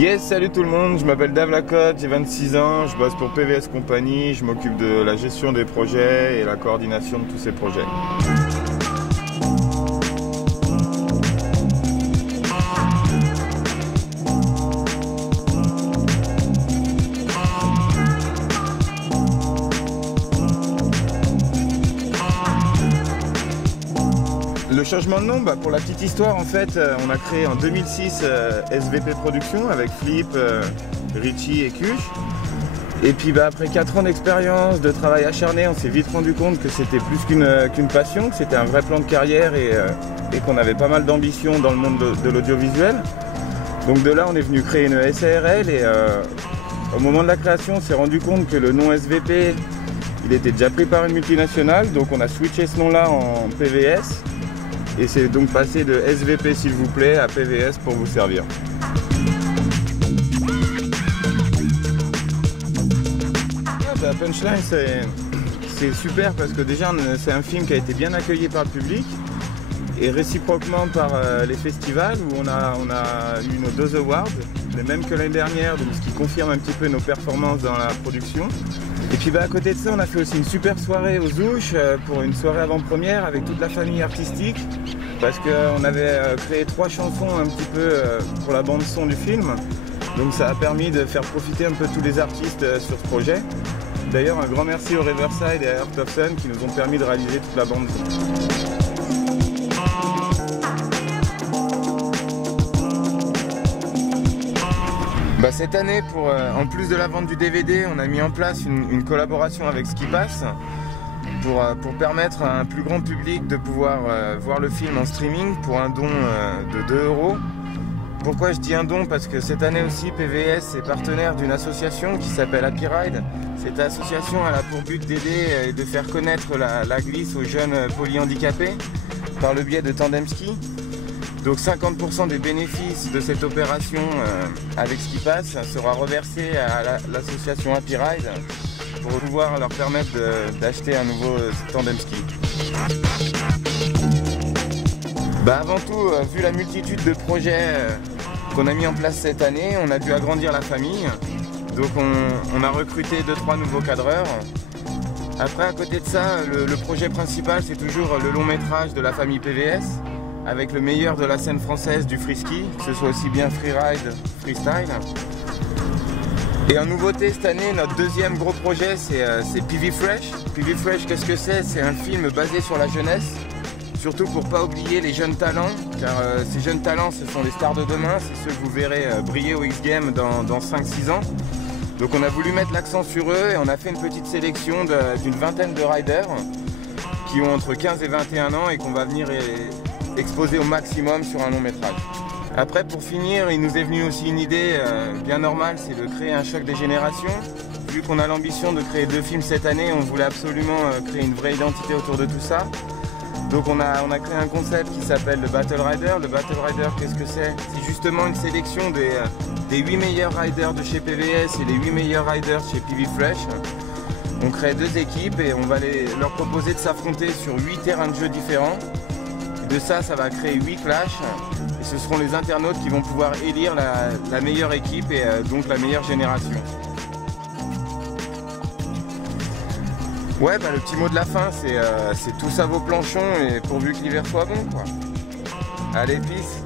Yes, salut tout le monde, je m'appelle Dave Lacotte, j'ai 26 ans, je bosse pour PVS Compagnie, je m'occupe de la gestion des projets et la coordination de tous ces projets. Le changement de nom, pour la petite histoire, en fait, on a créé en 2006 SVP Productions avec Flip, Richie et Kush. Et puis après 4 ans d'expérience, de travail acharné, on s'est vite rendu compte que c'était plus qu'une passion, que c'était un vrai plan de carrière et qu'on avait pas mal d'ambition dans le monde de l'audiovisuel. Donc de là, on est venu créer une SARL et au moment de la création, on s'est rendu compte que le nom SVP, il était déjà pris par une multinationale, donc on a switché ce nom-là en PVS. Et c'est donc passé de SVP s'il vous plaît à PVS pour vous servir. Punchline, c'est super parce que déjà c'est un film qui a été bien accueilli par le public et réciproquement par les festivals où on a eu nos 2 awards, les mêmes que l'année dernière, donc ce qui confirme un petit peu nos performances dans la production. Et puis à côté de ça, on a fait aussi une super soirée aux Ouches pour une soirée avant-première avec toute la famille artistique parce qu'on avait créé 3 chansons un petit peu pour la bande son du film. Donc ça a permis de faire profiter un peu tous les artistes sur ce projet. D'ailleurs, un grand merci au Riverside et à Heart of Sun qui nous ont permis de réaliser toute la bande son. Cette année, en plus de la vente du DVD, on a mis en place une collaboration avec Skipass pour permettre à un plus grand public de pouvoir voir le film en streaming pour un don de 2 €. Pourquoi je dis un don? Parce que cette année aussi, PVS est partenaire d'une association qui s'appelle Happy Ride. Cette association elle a pour but d'aider et de faire connaître la glisse aux jeunes polyhandicapés par le biais de Tandem Ski. Donc 50% des bénéfices de cette opération avec Skipass sera reversé à l'association Happy Ride pour pouvoir leur permettre d'acheter un nouveau Tandem Ski. Avant tout, vu la multitude de projets qu'on a mis en place cette année, on a dû agrandir la famille. Donc on a recruté 2-3 nouveaux cadreurs. Après, à côté de ça, le projet principal, c'est toujours le long métrage de la famille PVS, avec le meilleur de la scène française du freeski, que ce soit aussi bien freeride, freestyle. Et en nouveauté cette année, notre deuxième gros projet, c'est PV Fresh. PV Fresh, qu'est-ce que c'est? C'est un film basé sur la jeunesse, surtout pour ne pas oublier les jeunes talents, car ces jeunes talents, ce sont les stars de demain, c'est ceux que vous verrez briller au X-Games dans 5-6 ans. Donc on a voulu mettre l'accent sur eux et on a fait une petite sélection d'une vingtaine de riders qui ont entre 15 et 21 ans et qu'on va venir exposer au maximum sur un long métrage. Après, pour finir, il nous est venu aussi une idée bien normale, c'est de créer un choc des générations. Vu qu'on a l'ambition de créer 2 films cette année, on voulait absolument créer une vraie identité autour de tout ça. Donc on a créé un concept qui s'appelle le Battle Rider. Le Battle Rider, qu'est-ce que c'est? C'est justement une sélection des 8 meilleurs riders de chez PVS et les 8 meilleurs riders chez PV Fresh. On crée 2 équipes et on va leur proposer de s'affronter sur 8 terrains de jeu différents. De ça va créer 8 clashs et ce seront les internautes qui vont pouvoir élire la meilleure équipe et donc la meilleure génération. Ouais, le petit mot de la fin, c'est tout ça vaut planchon et pourvu que l'hiver soit bon, quoi. Allez, peace.